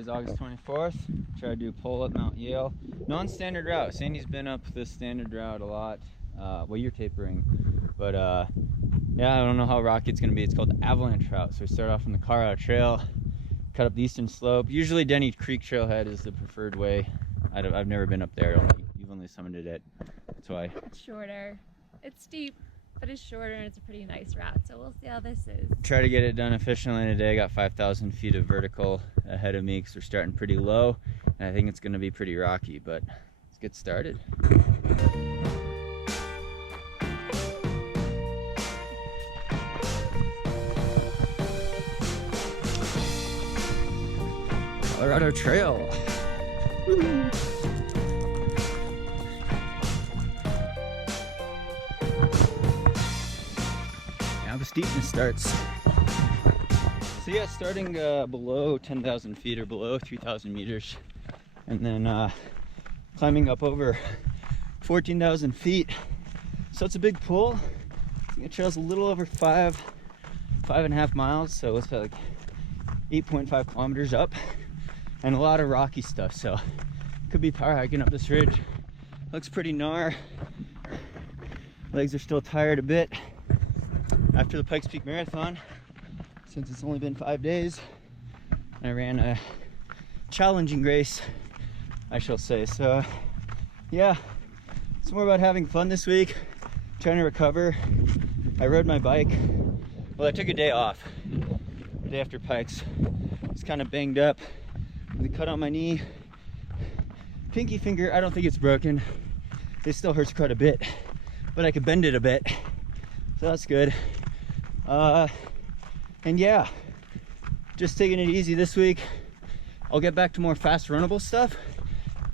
Today's August 24th. Try to do pull up Mount Yale. Non-standard route. Sandy's been up this standard route a lot. Well, you're tapering. But yeah, I don't know how rocky it's going to be. It's called the avalanche route. So we start off on the Colorado Trail, cut up the eastern slope. Usually Denny Creek Trailhead is the preferred way. I've never been up there. You've only summited it. That's why. It's shorter. It's steep, but it's shorter and it's a pretty nice route. So we'll see how this is. Try to get it done efficiently today. I got 5,000 feet of vertical ahead of me because we're starting pretty low. And I think it's going to be pretty rocky, but let's get started. Colorado Trail. Woo. Now the steepness starts. So yeah, starting below 10,000 feet or below 3,000 meters, and then climbing up over 14,000 feet. So it's a big pull. I think the trail's a little over 5.5 miles. So it's like 8.5 kilometers up. And a lot of rocky stuff, so could be power hiking up this ridge. Looks pretty gnar. Legs are still tired a bit after the Pikes Peak Marathon, since it's only been 5 days. I ran a challenging race, I shall say. So yeah, it's more about having fun this week, trying to recover. I rode my bike. Well, I took a day off, the day after Pikes. I was kind of banged up. The cut on my knee, pinky finger, I don't think it's broken. It still hurts quite a bit, but I could bend it a bit, so that's good. And yeah, just taking it easy this week. I'll get back to more fast runnable stuff,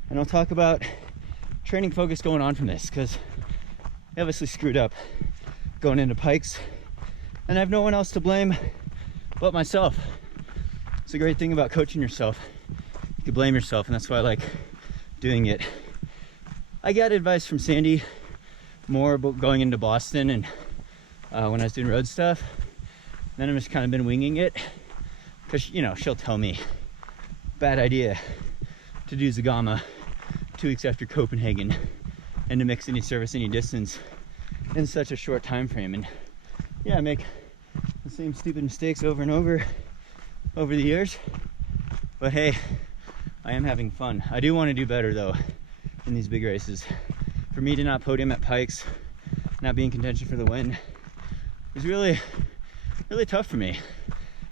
and I'll talk about training focus going on from this, because I obviously screwed up going into Pikes, and I have no one else to blame but myself. It's a great thing about coaching yourself. You blame yourself, and that's why I like doing it. I got advice from Sandy more about going into Boston and when I was doing road stuff. Then I've just kind of been winging it, because you know, she'll tell me bad idea to do Zagama 2 weeks after Copenhagen and to mix any service any distance in such a short time frame. And yeah, I make the same stupid mistakes over and over the years, but hey, I am having fun. I do want to do better though in these big races. For me to not podium at Pikes, not be in contention for the win, is really tough for me.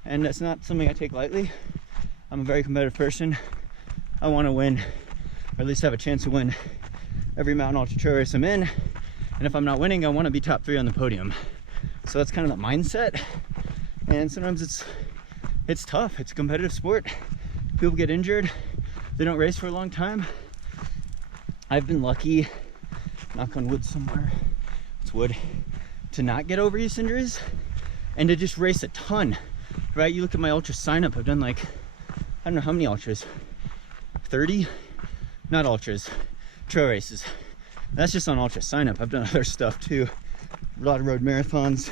And that's not something I take lightly. I'm a very competitive person. I want to win, or at least have a chance to win every mountain ultra trail race I'm in. And if I'm not winning, I want to be top 3 on the podium. So that's kind of the mindset. And sometimes it's tough. It's a competitive sport. People get injured. They don't race for a long time. I've been lucky, knock on wood somewhere, it's wood, to not get overuse injuries and to just race a ton, right? You look at my ultra sign up, I've done like, I don't know how many ultras, 30? Not ultras, trail races. That's just on ultra sign up. I've done other stuff too, a lot of road marathons.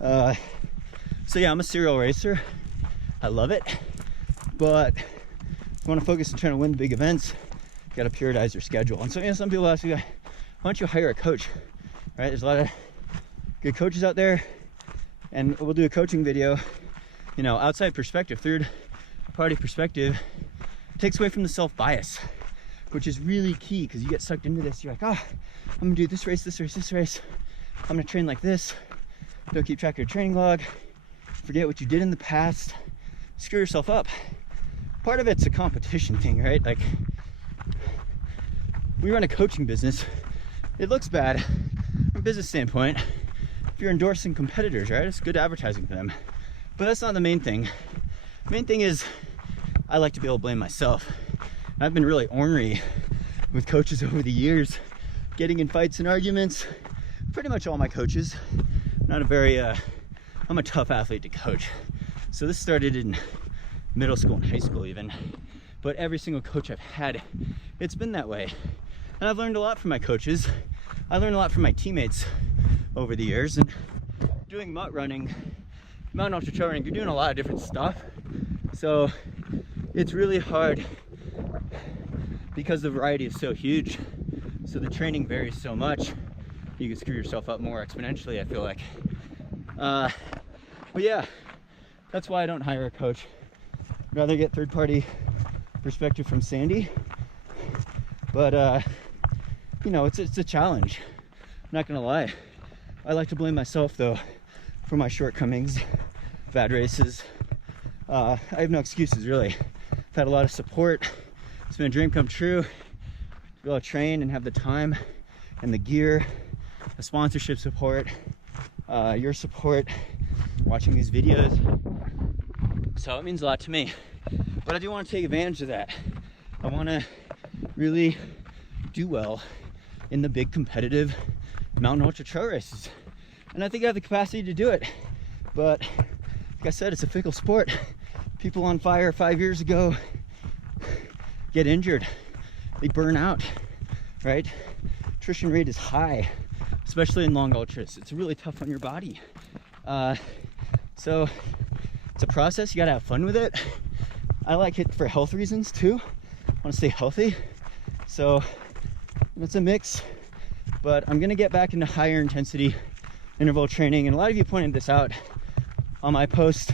So yeah, I'm a serial racer. I love it, but if you want to focus on trying to win big events, you got to periodize your schedule. And so, you know, some people ask me, why don't you hire a coach, right? There's a lot of good coaches out there, and we'll do a coaching video, you know, outside perspective, third party perspective, takes away from the self-bias, which is really key, because you get sucked into this. You're like, I'm gonna do this race, this race, this race. I'm gonna train like this. Don't keep track of your training log. Forget what you did in the past. Screw yourself up. Part of it's a competition thing, right? Like, we run a coaching business. It looks bad from a business standpoint if you're endorsing competitors, right? It's good advertising for them. But that's not the main thing. The main thing is I like to be able to blame myself. And I've been really ornery with coaches over the years, getting in fights and arguments. Pretty much all my coaches. Not a very, I'm a tough athlete to coach. So this started in middle school and high school even, but every single coach I've had, it's been that way. And I've learned a lot from my coaches. I learned a lot from my teammates over the years. And doing mutt running, mountain ultra trail running, you're doing a lot of different stuff. So it's really hard because the variety is so huge. So the training varies so much. You can screw yourself up more exponentially, I feel like. But yeah, that's why I don't hire a coach. I'd rather get third-party perspective from Sandy. But you know, it's a challenge. I'm not gonna lie. I like to blame myself though for my shortcomings, bad races. I have no excuses really. I've had a lot of support. It's been a dream come true to be able to train and have the time and the gear, the sponsorship support, your support, watching these videos. So it means a lot to me. But I do want to take advantage of that. I want to really do well in the big competitive mountain ultra trail races. And I think I have the capacity to do it. But like I said, it's a fickle sport. People on fire 5 years ago get injured. They burn out, right? Attrition rate is high, especially in long ultras. It's really tough on your body. So it's a process. You gotta have fun with it. I like it for health reasons too. I want to stay healthy. So it's a mix, but I'm gonna get back into higher intensity interval training. And a lot of you pointed this out on my post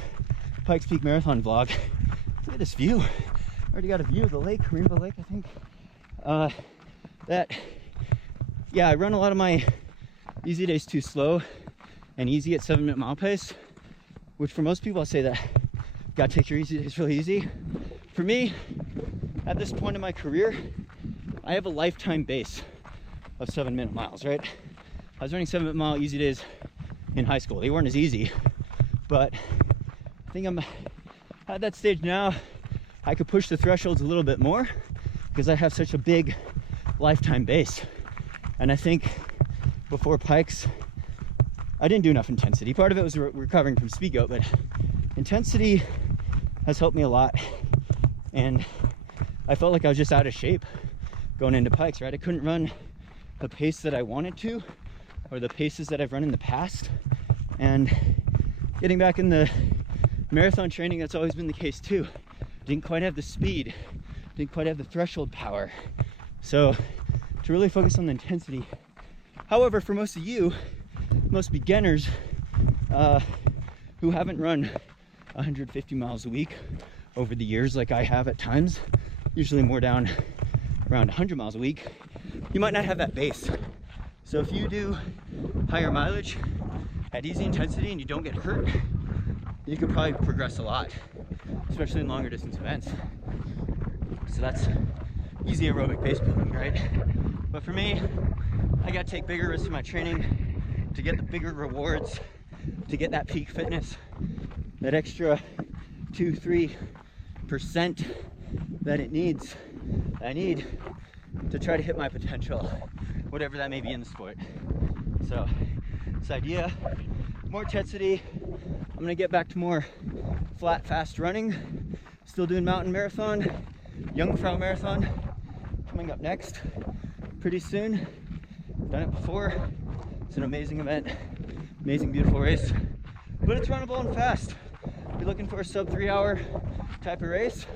Pikes Peak Marathon vlog. Look at this view. I already got a view of the lake, Rainbow Lake, I think. Yeah, I run a lot of my easy days too slow and easy at 7-minute mile pace, which for most people I'll say that you gotta take your easy days really easy. For me, at this point in my career, I have a lifetime base of 7-minute miles, right? I was running 7-minute mile easy days in high school. They weren't as easy, but I think I'm at that stage now. I could push the thresholds a little bit more because I have such a big lifetime base. And I think before Pikes, I didn't do enough intensity. Part of it was recovering from speed goat, but intensity has helped me a lot. And I felt like I was just out of shape going into Pikes, right? I couldn't run the pace that I wanted to, or the paces that I've run in the past. And getting back in the marathon training, that's always been the case too. Didn't quite have the speed, didn't quite have the threshold power. So to really focus on the intensity. However, for most of you, most beginners who haven't run 150 miles a week over the years like I have at times, usually more down around 100 miles a week, you might not have that base. So if you do higher mileage at easy intensity and you don't get hurt, you could probably progress a lot, especially in longer distance events. So that's easy aerobic base building, right? But for me, I gotta take bigger risks in my training to get the bigger rewards, to get that peak fitness, that extra 2-3% that I need to try to hit my potential, whatever that may be in the sport. So this idea, more intensity. I'm gonna get back to more flat, fast running. Still doing mountain marathon, Jungfrau marathon coming up next pretty soon. Done it before. It's an amazing event, amazing, beautiful race, but it's runnable and fast. If you're looking for a sub 3 hour type of race,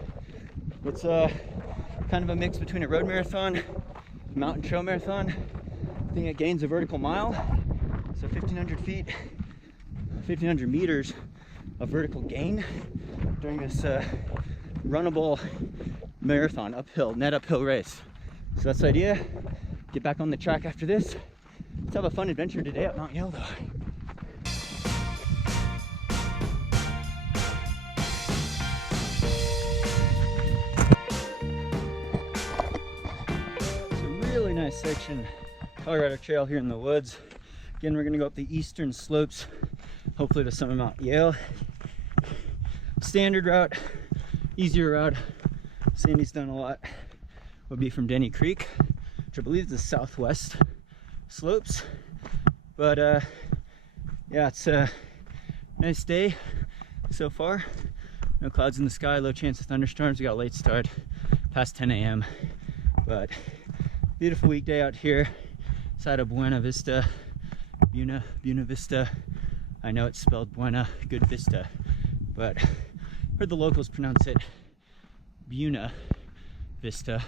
it's kind of a mix between a road marathon, mountain trail marathon. I think it gains a vertical mile, so 1,500 feet, 1,500 meters of vertical gain during this runnable marathon uphill, net uphill race. So that's the idea. Get back on the track after this. Let's have a fun adventure today at Mount Yale though. It's a really nice section, Colorado Trail here in the woods. Again, we're gonna go up the eastern slopes, hopefully to summit Mount Yale. Standard route, easier route, Sandy's done a lot, would be from Denny Creek, which I believe is the southwest slopes. But yeah, it's a nice day so far. No clouds in the sky, low chance of thunderstorms. We got a late start, past 10 a.m. But beautiful weekday out here, side of Buena Vista, Buena Vista. I know it's spelled Buena, good Vista, but heard the locals pronounce it Buena Vista,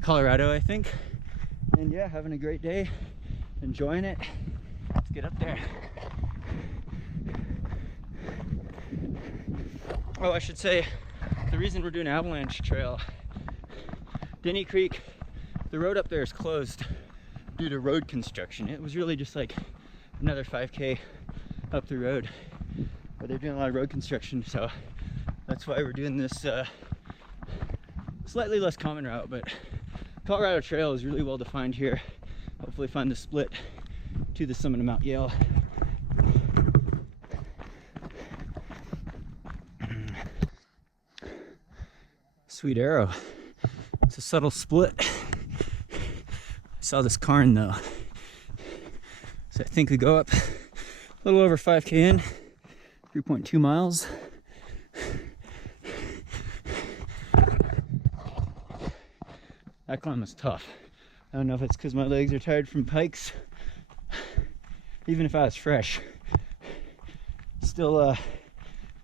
Colorado, I think. And yeah, having a great day, enjoying it. Let's get up there. Oh, I should say, the reason we're doing Avalanche Trail, Denny Creek, the road up there is closed due to road construction. It was really just like another 5K up the road, but they're doing a lot of road construction, so that's why we're doing this slightly less common route. But Colorado Trail is really well defined here. Hopefully find the split to the summit of Mount Yale. Sweet arrow. It's a subtle split. I saw this cairn though. So I think we go up a little over 5K in, 3.2 miles. That climb was tough. I don't know if it's because my legs are tired from hikes. Even if I was fresh. Still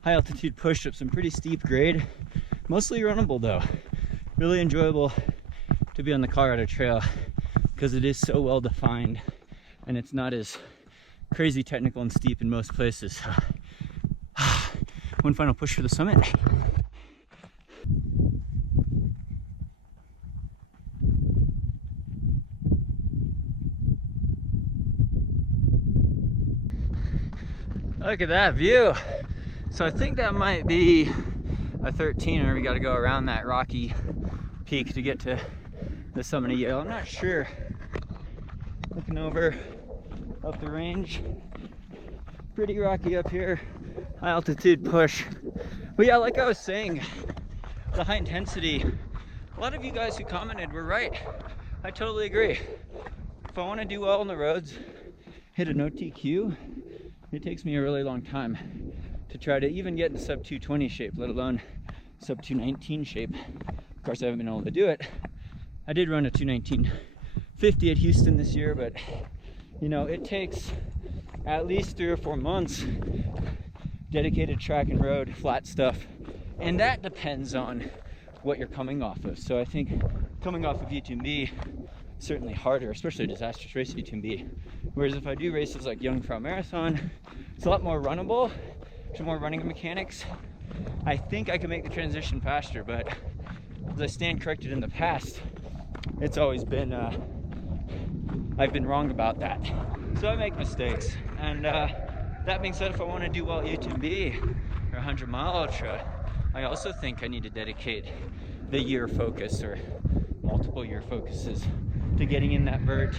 high altitude push-ups and pretty steep grade. Mostly runnable though. Really enjoyable to be on the Colorado Trail because it is so well defined and it's not as crazy technical and steep in most places. One final push for the summit. Look at that view. So I think that might be a 13er. We got to go around that rocky peak to get to the summit of Yale. I'm not sure. Looking over up the range. Pretty rocky up here. High altitude push. But yeah, like I was saying, the high intensity. A lot of you guys who commented were right. I totally agree. If I want to do well on the roads, hit an OTQ, it takes me a really long time to try to even get in sub 220 shape, let alone sub 219 shape. Of course, I haven't been able to do it. I did run a 219.50 at Houston this year, but you know, it takes at least 3 or 4 months dedicated track and road, flat stuff. And that depends on what you're coming off of. So I think coming off of UTMB, certainly harder, especially a disastrous race UTMB. Whereas if I do races like Jungfrau Marathon, it's a lot more runnable, some more running mechanics. I think I can make the transition faster, but as I stand corrected in the past, it's always been, I've been wrong about that. So I make mistakes. And that being said, if I want to do well at UTMB or 100-mile ultra, I also think I need to dedicate the year focus or multiple year focuses to getting in that vert,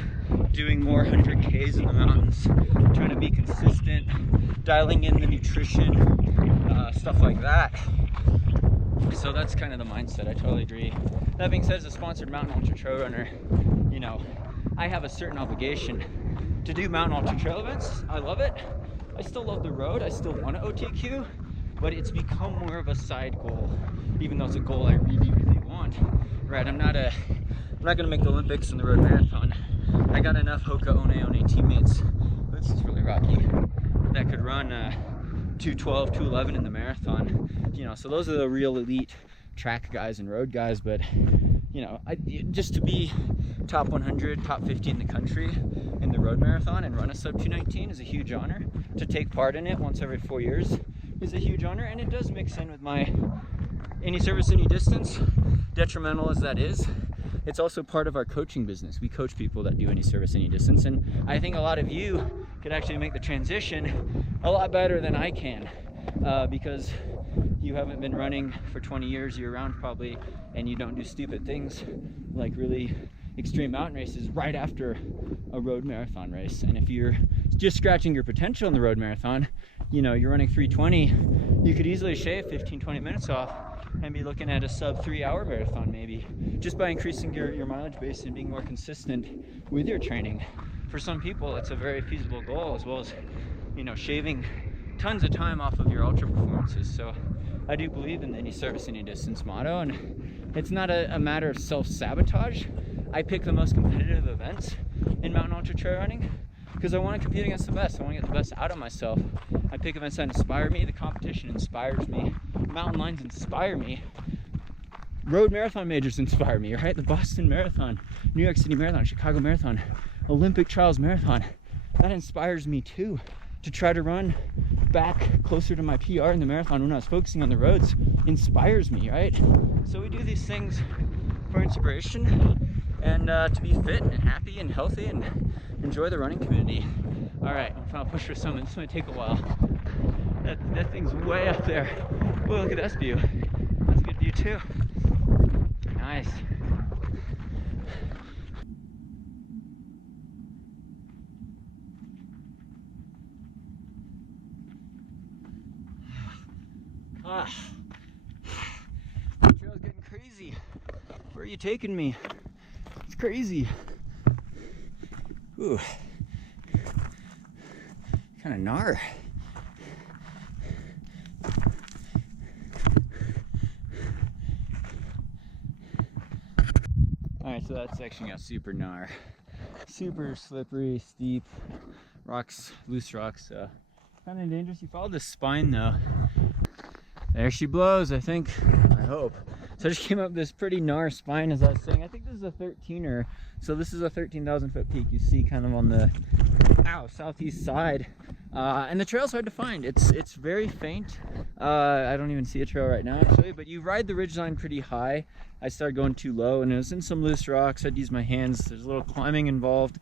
doing more 100Ks in the mountains, trying to be consistent, dialing in the nutrition, stuff like that. So that's kind of the mindset. I totally agree. That being said, as a sponsored mountain ultra trail runner, you know, I have a certain obligation to do mountain ultra trail events. I love it. I still love the road. I still want to OTQ, but it's become more of a side goal, even though it's a goal I really, really want. Right? I'm not going to make the Olympics in the road marathon. I got enough Hoka One teammates. This is really rocky. That could run 2:12, 2:11 in the marathon. You know, so those are the real elite track guys and road guys. But you know, just to be top 100, top 50 in the country in the road marathon and run a sub 219 is a huge honor. To take part in it once every 4 years is a huge honor, and it does mix in with my any service, any distance. Detrimental as that is, it's also part of our coaching business. We coach people that do any service, any distance, and I think a lot of you could actually make the transition a lot better than I can, because you haven't been running for 20 years year round probably, and you don't do stupid things like really extreme mountain races right after a road marathon race. And if you're just scratching your potential in the road marathon, you know, you're running 3:20, you could easily shave 15-20 minutes off and be looking at a sub 3-hour marathon maybe, just by increasing your mileage base and being more consistent with your training. For some people, it's a very feasible goal, as well as, you know, shaving tons of time off of your ultra performances. So I do believe in the any service, any distance motto, and it's not a matter of self-sabotage. I pick the most competitive events in mountain ultra trail running because I want to compete against the best. I want to get the best out of myself. I pick events that inspire me. The competition inspires me. Mountain lines inspire me. road marathon majors inspire me, right? The Boston Marathon, New York City Marathon, Chicago Marathon, Olympic Trials Marathon. That inspires me too, to try to run back closer to my PR in the marathon when I was focusing on the roads. Inspires me, right? So we do these things for inspiration and to be fit and happy and healthy and enjoy the running community. All right, I'm trying to push for something. This might take a while. That thing's way up there. Whoa, look at this view. That's a good view too. Nice. The trail's getting crazy. Where are you taking me? It's crazy. Ooh. Kind of gnar. Alright, so that section got super gnar. Super slippery, steep rocks, loose rocks. Kind of dangerous. You follow the spine though. There she blows, I think. I hope. So I just came up this pretty gnar spine, as I was saying. I think this is a 13er. So this is a 13,000 foot peak. You see kind of on the southeast side. And the trail's hard to find. It's very faint. I don't even see a trail right now actually, but you ride the ridgeline pretty high. I started going too low and it was in some loose rocks. I'd use my hands. There's a little climbing involved.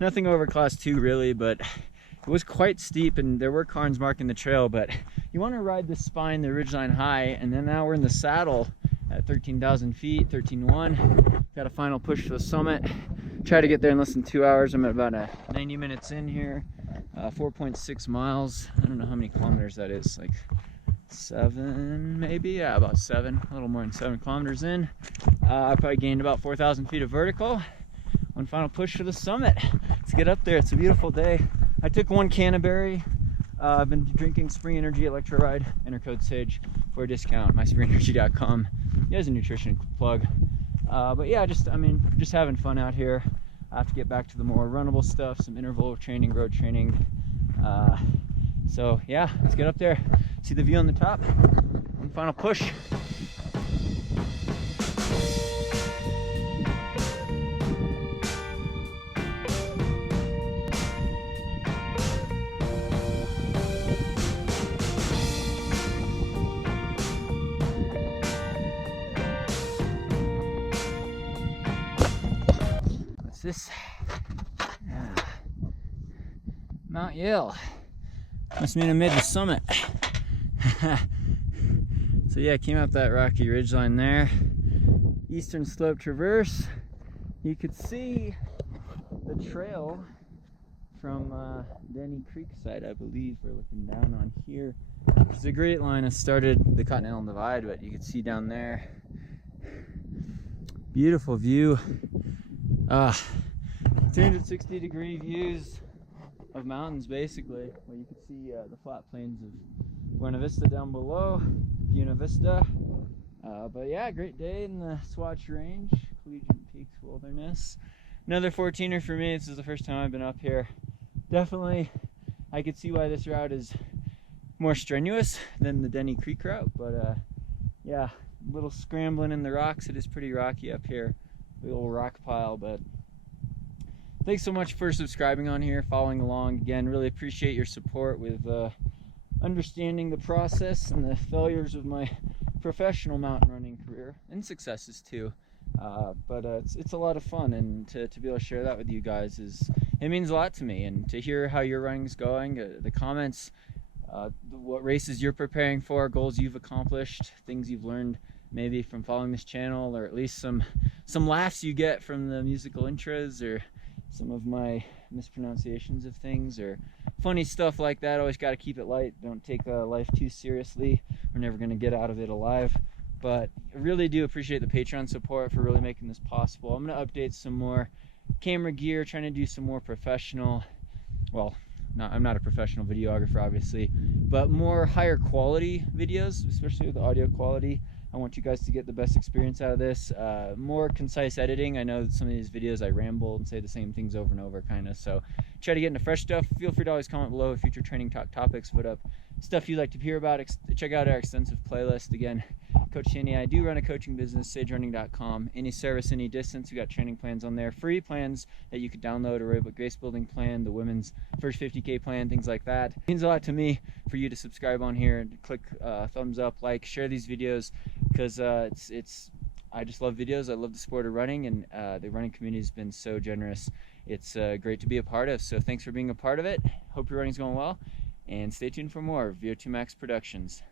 Nothing over class 2 really, but it was quite steep and there were cairns marking the trail. But you want to ride the spine, the ridgeline high, and then now we're in the saddle at 13,000 feet, 13.1. Got a final push for the summit. Try to get there in less than 2 hours. I'm at about 90 minutes in here. 4.6 miles. I don't know how many kilometers that is, like 7 maybe. Yeah, about 7, a little more than 7 kilometers in. I probably gained about 4,000 feet of vertical. One final push for the summit. Let's get up there. It's a beautiful day. I took 1 Canaberry. I've been drinking Spring Energy Electroride. Enter code SAGE for a discount. myspringenergy.com. There's a nutrition plug. But yeah, just having fun out here. I have to get back to the more runnable stuff, some interval training, road training. So yeah, let's get up there. See the view on the top. One final push. This Mount Yale. Must mean I made the summit. So yeah, came up that rocky ridgeline there. Eastern slope traverse. You could see the trail from Denny Creek side, I believe. We're looking down on here. It's a great line. It started the Continental Divide, but you could see down there. Beautiful view. 360-degree views of mountains, basically. Well, you can see the flat plains of Buena Vista down below, Buena Vista. But yeah, great day in the Swatch Range, Collegiate Peaks Wilderness. Another 14er for me. This is the first time I've been up here. Definitely, I could see why this route is more strenuous than the Denny Creek route. But yeah, a little scrambling in the rocks. It is pretty rocky up here. A little rock pile, but thanks so much for subscribing on here, following along. Again, really appreciate your support with understanding the process and the failures of my professional mountain running career, and successes too. But it's a lot of fun, and to be able to share that with you guys it means a lot to me. And to hear how your running's going, the comments, what races you're preparing for, goals you've accomplished, things you've learned maybe from following this channel, or at least some laughs you get from the musical intros, or some of my mispronunciations of things, or funny stuff like that. Always got to keep it light. Don't take life too seriously. We're never going to get out of it alive. But I really do appreciate the Patreon support for really making this possible. I'm going to update some more camera gear, trying to do some more professional, well, I'm not a professional videographer obviously, but more higher quality videos, especially with the audio quality. I want you guys to get the best experience out of this. More concise editing. I know that some of these videos I ramble and say the same things over and over kind of, so try to get into fresh stuff. Feel free to always comment below future training talk topics. Put up stuff you'd like to hear about, check out our extensive playlist. Again, Coach Danny, I do run a coaching business, sagerunning.com. Any service, any distance, we got training plans on there, free plans that you could download, a aerobic base building plan, the women's first 50K plan, things like that. It means a lot to me for you to subscribe on here and click thumbs up, like, share these videos, because I just love videos. I love the sport of running, and the running community has been so generous. It's great to be a part of, so thanks for being a part of it. Hope your running's going well, and stay tuned for more VO2 Max Productions.